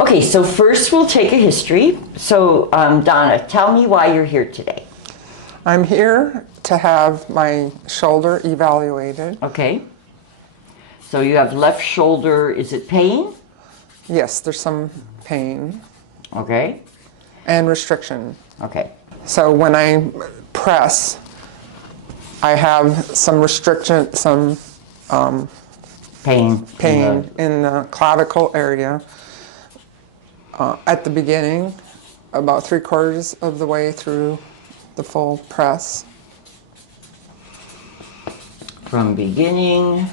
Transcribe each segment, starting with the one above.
Okay, so first we'll take a history. So Donna, tell me why you're here today. I'm here to have my shoulder evaluated. Okay. So you have left shoulder, is it pain? Yes, there's some pain. Okay. And restriction. Okay. So when I press, I have some restriction, some pain in the clavicle area. At the beginning, about 3/4 of the way through the full press. From beginning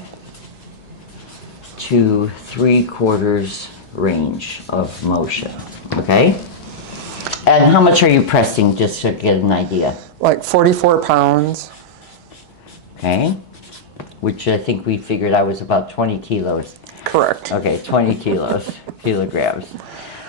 to 3/4 range of motion, okay? And how much are you pressing, just to get an idea? Like 44 pounds. Okay, which I think we figured out was about 20 kilos. Correct. Okay, 20 kilograms.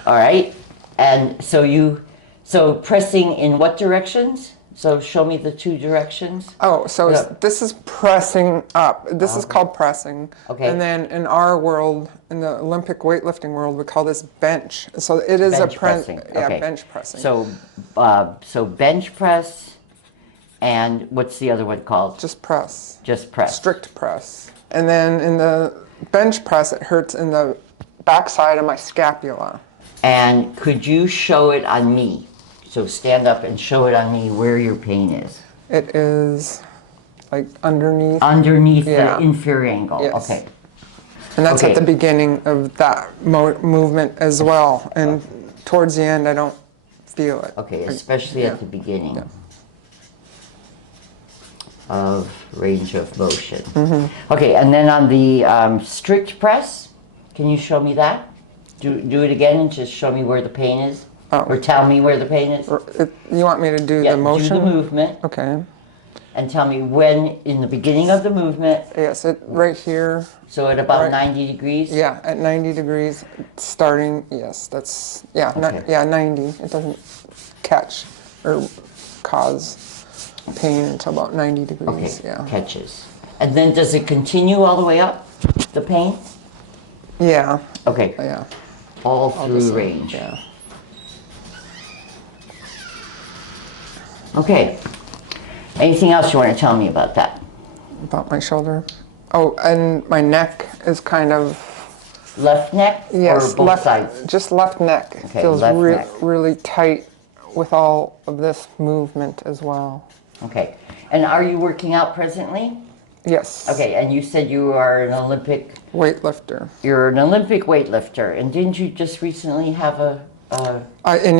All right, and so pressing in what directions? So show me the two directions. Oh, so this is pressing up. This is called pressing. Okay. And then in our world, in the Olympic weightlifting world, we call this bench. So it is bench pressing. Yeah, okay. Bench pressing. So bench press, and what's the other one called? Just press. Just press. Strict press. And then in the bench press, it hurts in the backside of my scapula. And could you show it on me? So stand up and show it on me where your pain is. It is like underneath. Underneath the inferior angle. Yes. Okay. And that's at the beginning of that movement as well. And towards the end, I don't feel it. Okay, especially at the beginning of range of motion. Mm-hmm. Okay, and then on the strict press, can you show me that? Do it again and just show me where the pain is. Oh. Or tell me where the pain is. You want me to do the motion? Do the movement. Okay. And tell me when in the beginning of the movement. Yes, right here. So at about 90 degrees? Yeah, at 90 degrees starting. Yes, that's, Okay. 90. It doesn't catch or cause pain until about 90 degrees. Okay, catches. And then does it continue all the way up, the pain? Yeah. Okay. Yeah. All through range. Yeah. Okay. Anything else you want to tell me about that? About my shoulder? Oh, and my neck is kind of... Left neck? Yes, or both sides? Just left neck. Okay, feels left neck. really tight with all of this movement as well. Okay. And are you working out presently? Yes. Okay, and you said you are an Olympic... Weightlifter. You're an Olympic weightlifter, and didn't you just recently have an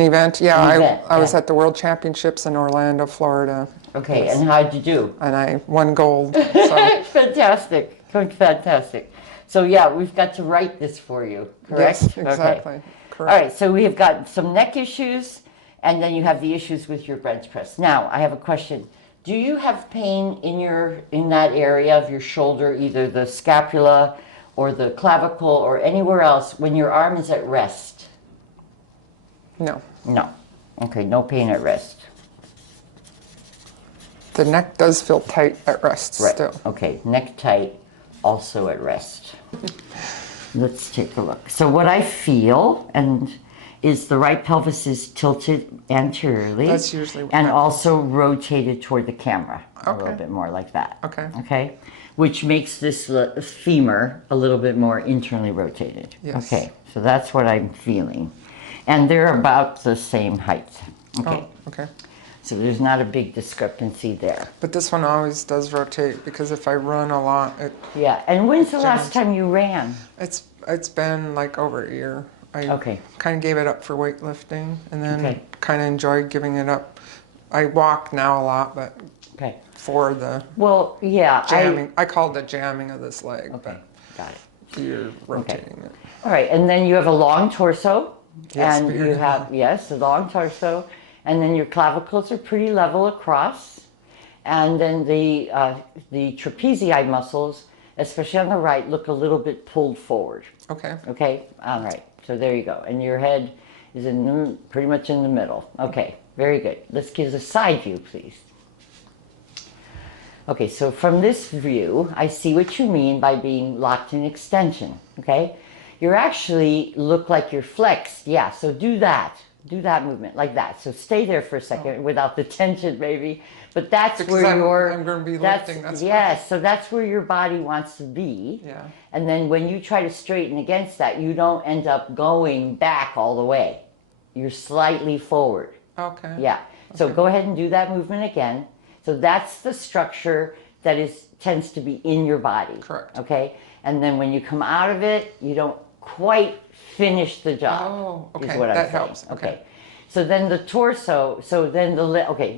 event? Yeah, an event, I was at the World Championships in Orlando, Florida. Okay, and how'd you do? And I won gold. So. Fantastic, fantastic. So yeah, we've got to write this for you, correct? Yes, exactly. Okay. Correct. All right, so we have got some neck issues, and then you have the issues with your bench press. Now, I have a question. Do you have pain in that area of your shoulder, either the scapula or the clavicle or anywhere else when your arm is at rest? No. No. Okay, no pain at rest. The neck does feel tight at rest still. Okay, neck tight, also at rest. Let's take a look. So what I feel is the right pelvis is tilted anteriorly. That's usually what and happens. Also rotated toward the camera. A little bit more like that. Okay. Okay. Which makes this femur a little bit more internally rotated. Yes. Okay. So that's what I'm feeling. And they're about the same height. Okay. Oh, okay. So there's not a big discrepancy there. But this one always does rotate because if I run a lot, it... Yeah. And when's the last time you ran? It's been like over a year. I kind of gave it up for weightlifting and then kind of enjoyed giving it up. I walk now a lot, but for the jamming. I call it the jamming of this leg. Okay, got it. You're rotating it. All right, and then you have a long torso. Yes, and you have, a long torso. And then your clavicles are pretty level across. And then the trapezii muscles, especially on the right, look a little bit pulled forward. Okay. Okay, all right. So there you go. And your head is pretty much in the middle. Okay, very good. Let's give us a side view, please. Okay, so from this view, I see what you mean by being locked in extension, okay? you actually look like you're flexed. Yeah, so do that. Do that movement like that. So stay there for a second without the tension, maybe. But that's because where I'm going to be lifting. That's yes, so that's where your body wants to be. Yeah. And then when you try to straighten against that, you don't end up going back all the way. You're slightly forward. Okay. Yeah. So go ahead and do that movement again. So that's the structure that tends to be in your body. Correct. Okay? And then when you come out of it, you don't quite finish the job. Oh, okay. Is what I'm That saying. helps. Okay. So then the torso,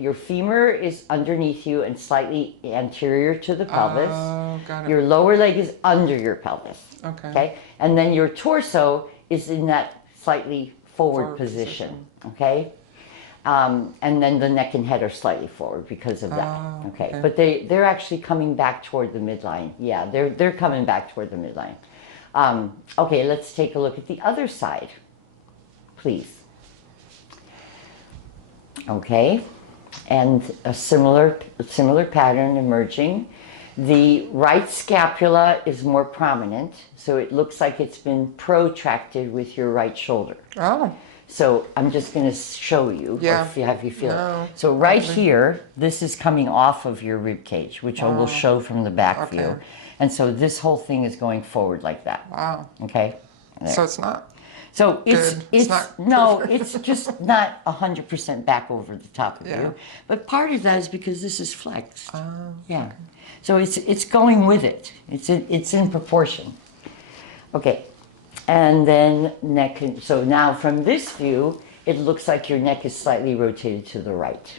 your femur is underneath you and slightly anterior to the pelvis. Oh, got it. Your lower leg is under your pelvis. Okay. Okay? And then your torso is in that slightly forward position. Okay? And then the neck and head are slightly forward because of that. Okay. But they're actually coming back toward the midline. Yeah, they're coming back toward the midline. Okay, let's take a look at the other side, please. Okay, and a similar pattern emerging. The right scapula is more prominent, so it looks like it's been protracted with your right shoulder. Oh. So I'm just going to show you, yeah. or have you feel it. So right here, this is coming off of your rib cage, which I will show from the back view. And so this whole thing is going forward like that. Wow. Okay. There. So it's not. So it's not no, it's just not 100% back over the top of you. But part of that is because this is flexed. Yeah. Okay. So it's going with it. It's in proportion. Okay. And then neck. So now from this view, it looks like your neck is slightly rotated to the right.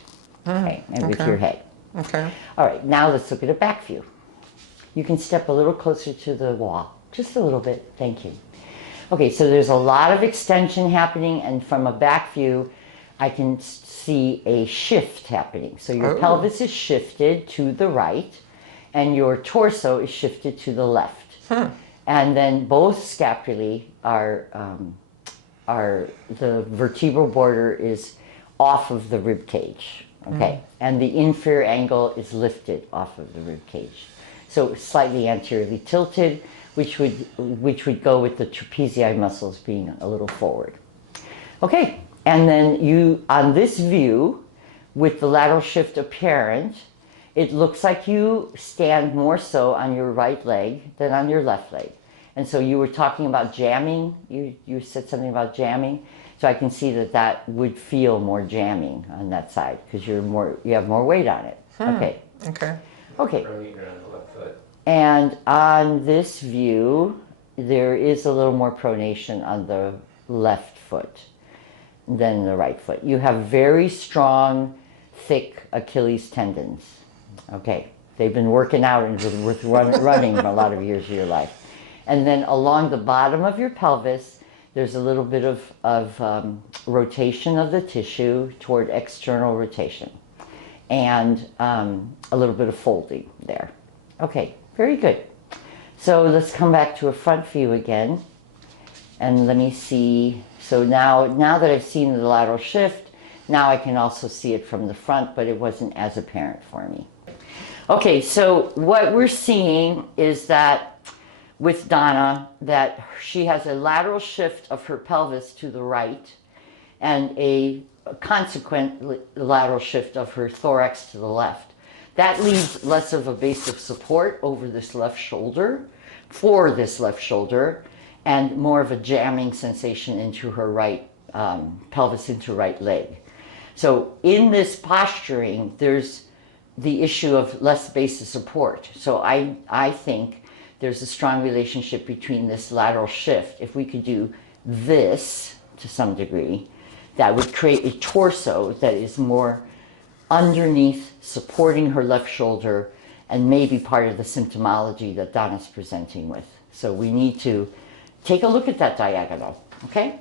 Okay. And with your head. Okay. All right. Now let's look at a back view. You can step a little closer to the wall. Just a little bit. Thank you. Okay, so there's a lot of extension happening, and from a back view, I can see a shift happening. So your pelvis is shifted to the right, and your torso is shifted to the left. And then both scapulae are the vertebral border is off of the rib cage. Okay, and the inferior angle is lifted off of the rib cage. So slightly anteriorly tilted, which would go with the trapezius muscles being a little forward. Okay, and then you, on this view, with the lateral shift apparent, it looks like you stand more so on your right leg than on your left leg. And so you were talking about jamming, you said something about jamming, so I can see that would feel more jamming on that side, because you have more weight on it. Okay. Okay. Okay. And on this view, there is a little more pronation on the left foot than the right foot. You have very strong, thick Achilles tendons. Okay, they've been working out and with running for a lot of years of your life. And then along the bottom of your pelvis, there's a little bit of rotation of the tissue toward external rotation, and a little bit of folding there. Okay. Very good. So let's come back to a front view again. And let me see. So now that I've seen the lateral shift, now I can also see it from the front, but it wasn't as apparent for me. Okay, so what we're seeing is that with Donna, that she has a lateral shift of her pelvis to the right and a consequent lateral shift of her thorax to the left. That leaves less of a base of support over this left shoulder, for this left shoulder, and more of a jamming sensation into her right pelvis, into right leg. So in this posturing, there's the issue of less base of support. So I think there's a strong relationship between this lateral shift. If we could do this to some degree, that would create a torso that is more underneath, supporting her left shoulder, and maybe part of the symptomology that Donna's presenting with. So we need to take a look at that diagonal, okay?